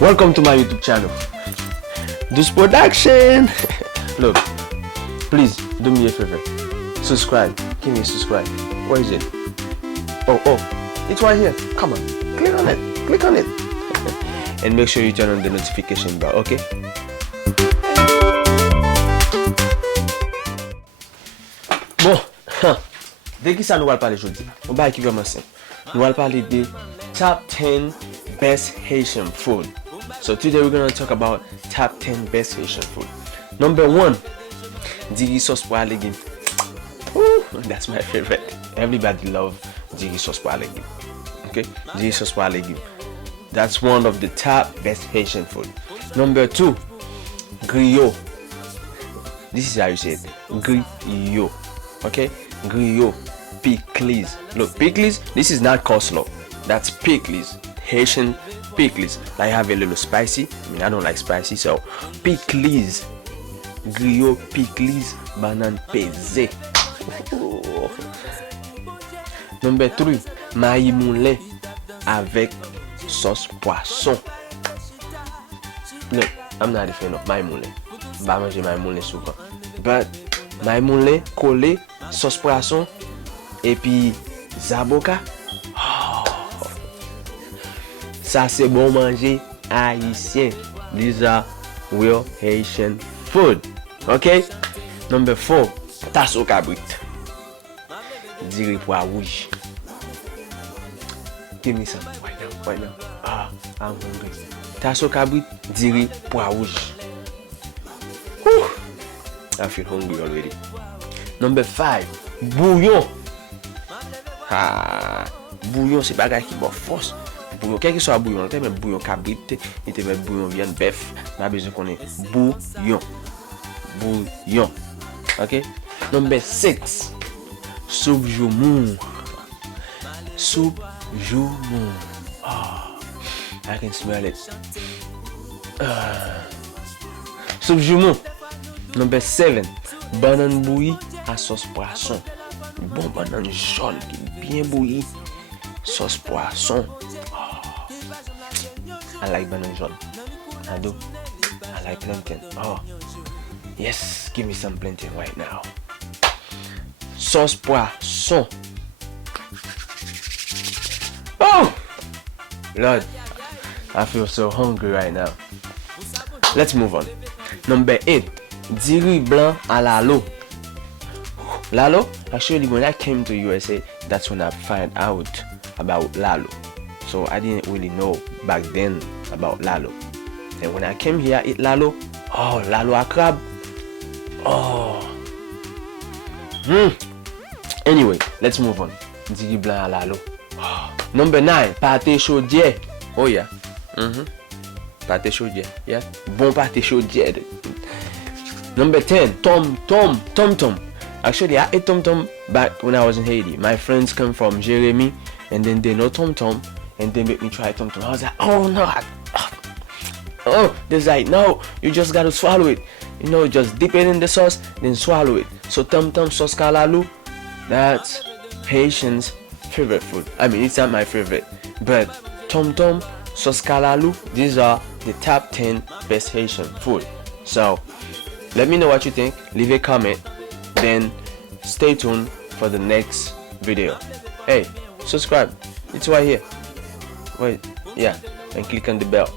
Welcome to my YouTube channel. This production. Look, please do me a favor. Subscribe. Give me a subscribe. Where is it? Oh, it's right here. Come on, click on it. Click on it. And make sure you turn on the notification bell. Okay? Bon, de qui ça nous va parler aujourd'hui? On va écrire vraiment simple. Nous allons parler de top 10 best Haitian food. So today we're gonna talk about top 10 best Haitian food. Number 1, diri sauce pois légumes. That's my favorite. Everybody love diri sauce pois légumes. Okay, diri sauce pois légumes. That's one of the top best Haitian food. Number 2, griot. This is how you say it. Griot. Okay, griot. Plis. Look, plis. This is not coleslaw. That's plis. Haitian plis. I have a little spicy. I mean, I don't like spicy, so plis. Griot, plis, banane pesé. Number 3, maïs moulin avec sauce poisson. Look, I'm not a fan of maïs moulin. Ba manger maïs moulin souvent. But maïs moulin collé sauce poisson et puis zaboka. Ça c'est bon manger haïtien. These are real Haitian food. Okay? Number 4, tasso cabrit. Diri pois rouge. Give me some right now. I'm hungry. Tasso cabrit, diri pois rouge. Whew. I feel hungry already. Number 5, bouillon. Bouillon c'est bagay qui bon force. Bouillon, quel que soit bouillon, tu mets bouillon cabrit, tu mets bouillon viande bœuf, on a besoin qu'on ait bouillon. Bouillon. Okay? Number 6, soupe joumou. Soupe joumou. I can smell it. Soupe joumou. Number 7, banane bouillie à sauce poisson. Bon banane jaune qui est bien bouillie. Sauce poisson. I like banane jaune. I do. I like plantain. Yes, give me some plantain right now. Sauce poisson. Lord, I feel so hungry right now. Let's move on. Number 8, diri blanc à lalo. Lalo, actually when I came to USA, that's when I find out about lalo. So I didn't really know back then about lalo. And when I came here, I eat lalo. Lalo à crab. Anyway, let's move on. Diri blanc à lalo. Number 9, pâté chaudier. Oh yeah. Pâté chaudier. Yeah. Bon pâté chaudier. Number 10, tom tom. Actually, I ate tom tom back when I was in Haiti. My friends come from Jeremy, and then they know tom tom, and they make me try tom tom. I was like, oh no. They're like, no, you just gotta swallow it. You know, just dip it in the sauce, then swallow it. So tom tom sauce kalalu, that's Haitians' favorite food. I mean, it's not my favorite, but tom tom sauce kalalu, these are the top 10 best Haitian food. So let me know what you think. Leave a comment, then stay tuned for the next video. Hey, subscribe. It's right here. Wait, yeah, and click on the bell.